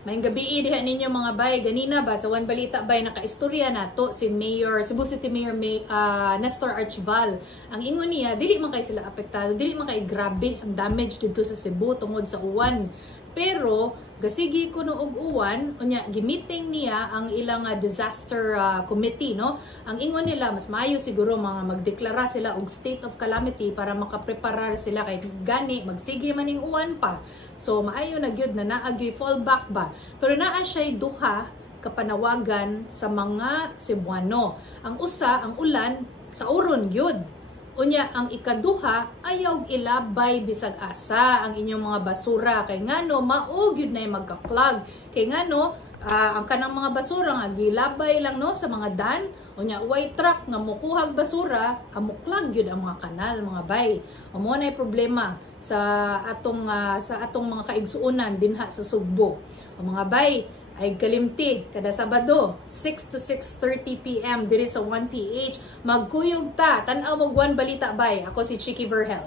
Maayong gabi diha ninyo mga bay. Ganina ba sa One Balita Bay nakaistorya nato si Mayor Cebu City Mayor Nestor Archival. Ang ingon niya dili man kay sila apektado, dili man kay grabe ang damage dito sa Cebu tungod sa uwan. Pero gasigi kuno og uwan unya gimiting niya ang ilang disaster committee, no. Ang ingon nila mas maayo siguro mga magdeklara sila og state of calamity para makapreparar sila kay gani magsige man ning uwan pa. So maayo na gyud na naagi fallback ba. Pero naa siya duha kapanawagan sa mga Cebuano. Ang usa ang ulan sa uron gyud. Unya ang ikaduha ayaw ilabay bisag asa ang inyong mga basura kay ngano mao gyud na magka-clog kay ngano ang kanang mga basura nga gilabay lang no sa mga dan unya way truck nga mokuhag basura amuklag gyud ang mga kanal mga bay. Amo na problema sa atong mga kaigsuonan dinha sa Sugbo. O mga bay ay kalimti kada Sabado 6 to 6:30 PM diri sa 1PH magkuyog ta tan-aw og One Balita Bay. Ako si Chicky Verhel.